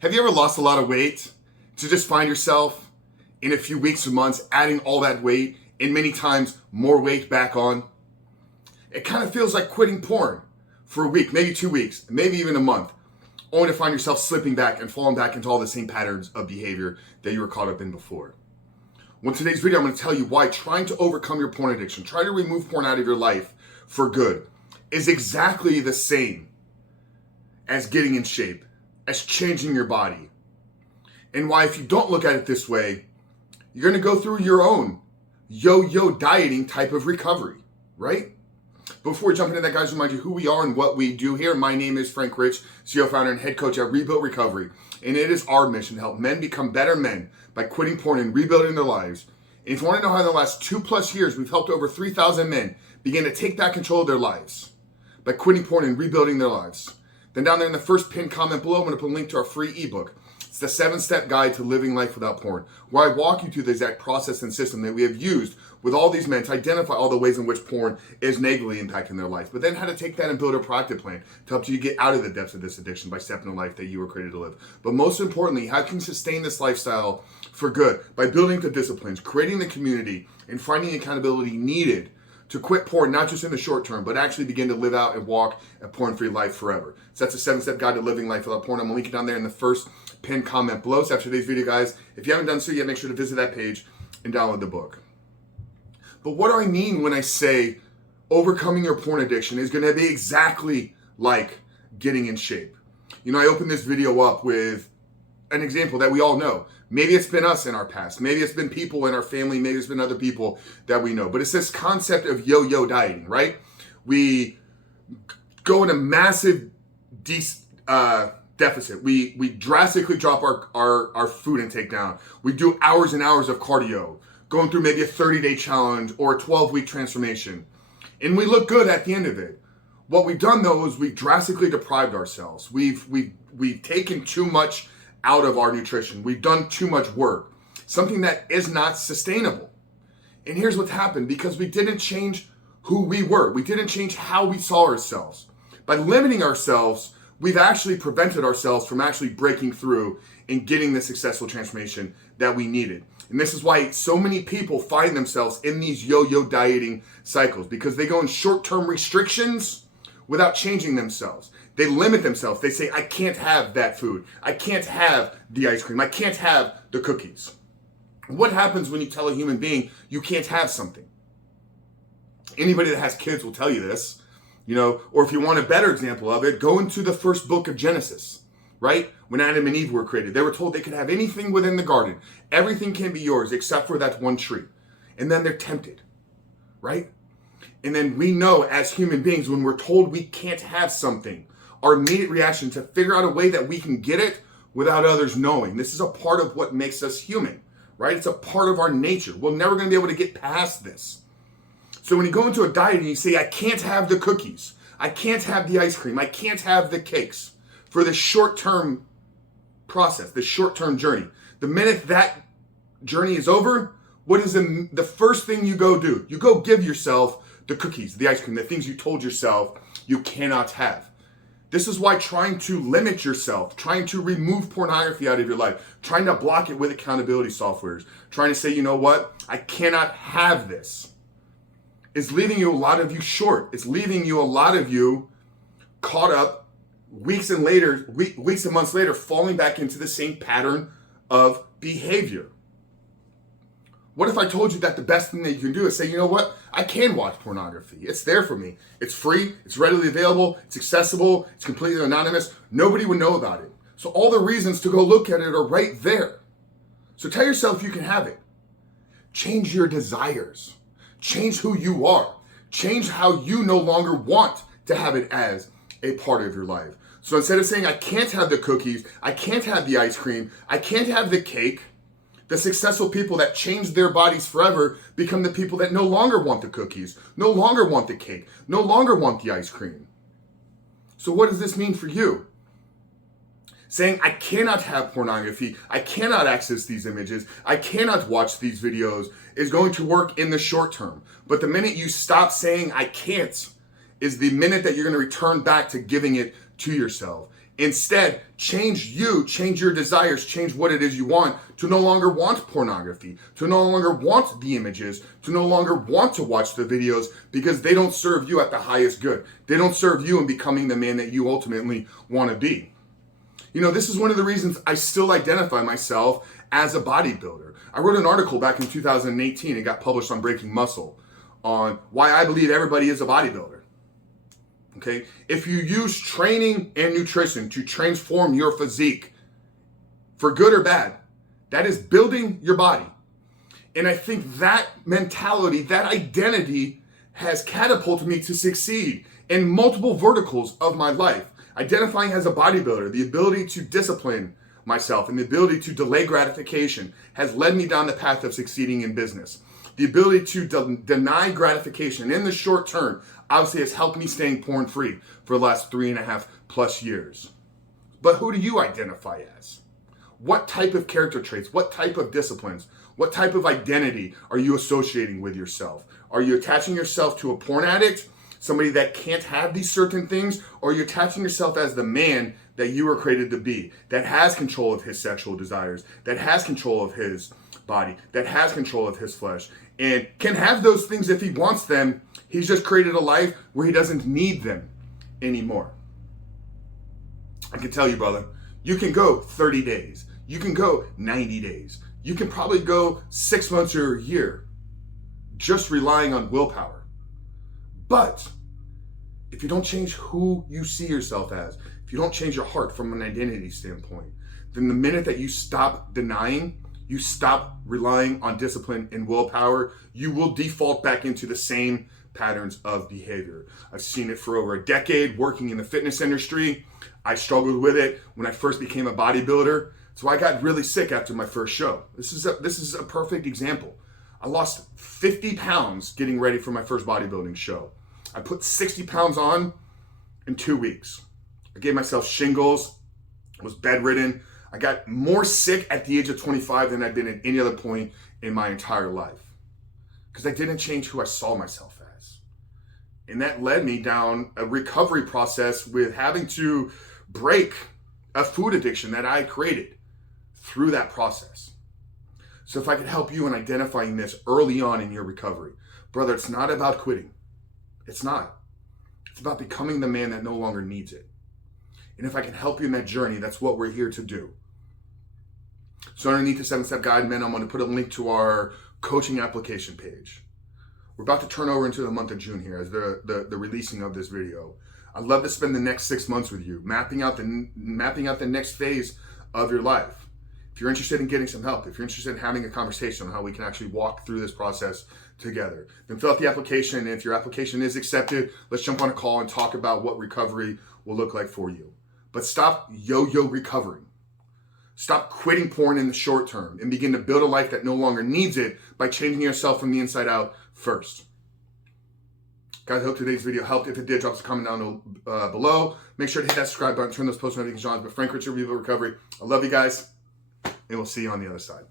Have you ever lost a lot of weight to just find yourself in a few weeks or months adding all that weight and many times more weight back on? It kind of feels like quitting porn for a week, maybe 2 weeks, maybe even a month, only to find yourself slipping back and falling back into all the same patterns of behavior that you were caught up in before. Well, in today's video, I'm going to tell you why trying to overcome your porn addiction, try to remove porn out of your life for good, is exactly the same as getting in shape, as changing your body. And why, if you don't look at it this way, you're going to go through your own yo-yo dieting type of recovery, right? Before we jump into that, guys, remind you who we are and what we do here. My name is Frank Rich, CEO, founder, and head coach at Rebuilt Recovery. And it is our mission to help men become better men by quitting porn and rebuilding their lives. And if you want to know how in the last 2+ years, we've helped over 3,000 men begin to take back control of their lives by quitting porn and rebuilding their lives, then down there in the first pinned comment below, I'm going to put a link to our free ebook. It's the 7-step guide to living life without porn, where I walk you through the exact process and system that we have used with all these men to identify all the ways in which porn is negatively impacting their life, but then how to take that and build a proactive plan to help you get out of the depths of this addiction by stepping a life that you were created to live. But most importantly, how can you sustain this lifestyle for good by building the disciplines, creating the community, and finding the accountability needed to quit porn, not just in the short term, but actually begin to live out and walk a porn-free life forever. So that's a 7-step guide to living life without porn. I'm going to link it down there in the first pinned comment below. So after today's video, guys, if you haven't done so yet, make sure to visit that page and download the book. But what do I mean when I say overcoming your porn addiction is going to be exactly like getting in shape? You know, I opened this video up with an example that we all know. Maybe it's been us in our past. Maybe it's been people in our family. Maybe it's been other people that we know. But it's this concept of yo-yo dieting, right? We go in a massive deficit. We drastically drop our food intake down. We do hours and hours of cardio, going through maybe a 30-day challenge or a 12-week transformation. And we look good at the end of it. What we've done, though, is we've drastically deprived ourselves. We've taken too much out of our nutrition. We've done too much work, something that is not sustainable. And here's what's happened: because we didn't change who we were. We didn't change how we saw ourselves. By limiting ourselves, we've actually prevented ourselves from actually breaking through and getting the successful transformation that we needed. And this is why so many people find themselves in these yo-yo dieting cycles, because they go in short-term restrictions without changing themselves. They limit themselves. They say, I can't have that food. I can't have the ice cream. I can't have the cookies. What happens when you tell a human being you can't have something? Anybody that has kids will tell you this, you know, or if you want a better example of it, go into the first book of Genesis, right? When Adam and Eve were created, they were told they could have anything within the garden. Everything can be yours except for that one tree. And then they're tempted, right? And then we know as human beings, when we're told we can't have something, our immediate reaction to figure out a way that we can get it without others knowing. This is a part of what makes us human, right? It's a part of our nature. We're never going to be able to get past this. So when you go into a diet and you say, I can't have the cookies, I can't have the ice cream, I can't have the cakes, for the short-term process, the short-term journey, the minute that journey is over, what is the first thing you go do? You go give yourself the cookies, the ice cream, the things you told yourself you cannot have. This is why trying to limit yourself, trying to remove pornography out of your life, trying to block it with accountability softwares, trying to say, you know what, I cannot have this, is leaving a lot of you short. It's leaving a lot of you caught up weeks and months later, falling back into the same pattern of behavior. What if I told you that the best thing that you can do is say, you know what? I can watch pornography. It's there for me. It's free. It's readily available. It's accessible. It's completely anonymous. Nobody would know about it. So all the reasons to go look at it are right there. So tell yourself you can have it. Change your desires. Change who you are. Change how you no longer want to have it as a part of your life. So instead of saying, I can't have the cookies, I can't have the ice cream, I can't have the cake, the successful people that change their bodies forever become the people that no longer want the cookies, no longer want the cake, no longer want the ice cream. So what does this mean for you? Saying, I cannot have pornography, I cannot access these images, I cannot watch these videos is going to work in the short term. But the minute you stop saying, I can't, is the minute that you're going to return back to giving it to yourself. Instead, change your desires, change what it is you want to no longer want pornography, to no longer want the images, to no longer want to watch the videos because they don't serve you at the highest good. They don't serve you in becoming the man that you ultimately want to be. You know, this is one of the reasons I still identify myself as a bodybuilder. I wrote an article back in 2018. It got published on Breaking Muscle on why I believe everybody is a bodybuilder. Okay, if you use training and nutrition to transform your physique for good or bad, that is building your body. And I think that mentality, that identity has catapulted me to succeed in multiple verticals of my life. Identifying as a bodybuilder, the ability to discipline myself and the ability to delay gratification has led me down the path of succeeding in business. The ability to deny gratification in the short term obviously has helped me staying porn free for the last 3.5+ years. But who do you identify as? What type of character traits, what type of disciplines, what type of identity are you associating with yourself? Are you attaching yourself to a porn addict, somebody that can't have these certain things, or are you attaching yourself as the man that you were created to be, that has control of his sexual desires, that has control of his body, that has control of his flesh, and can have those things if he wants them? He's just created a life where he doesn't need them anymore. I can tell you, brother, you can go 30 days. You can go 90 days. You can probably go 6 months or a year just relying on willpower. But if you don't change who you see yourself as, if you don't change your heart from an identity standpoint, then the minute that you stop denying, you stop relying on discipline and willpower, you will default back into the same patterns of behavior. I've seen it for over a decade working in the fitness industry. I struggled with it when I first became a bodybuilder. So I got really sick after my first show. This is a perfect example. I lost 50 pounds getting ready for my first bodybuilding show. I put 60 pounds on in 2 weeks. I gave myself shingles, was bedridden. I got more sick at the age of 25 than I'd been at any other point in my entire life because I didn't change who I saw myself as. And that led me down a recovery process with having to break a food addiction that I created through that process. So if I could help you in identifying this early on in your recovery, brother, it's not about quitting. It's not. It's about becoming the man that no longer needs it. And if I can help you in that journey, that's what we're here to do. So underneath the 7-step guide, man, I'm going to put a link to our coaching application page. We're about to turn over into the month of June here as the releasing of this video. I'd love to spend the next 6 months with you, mapping out the next phase of your life. If you're interested in getting some help, if you're interested in having a conversation on how we can actually walk through this process together, then fill out the application. And if your application is accepted, let's jump on a call and talk about what recovery will look like for you. But stop yo-yo recovering. Stop quitting porn in the short term and begin to build a life that no longer needs it by changing yourself from the inside out first. Guys, I hope today's video helped. If it did, drop us a comment down below. Make sure to hit that subscribe button, turn those post notifications on. But Frank Richard, Viva Recovery. I love you guys, and we'll see you on the other side.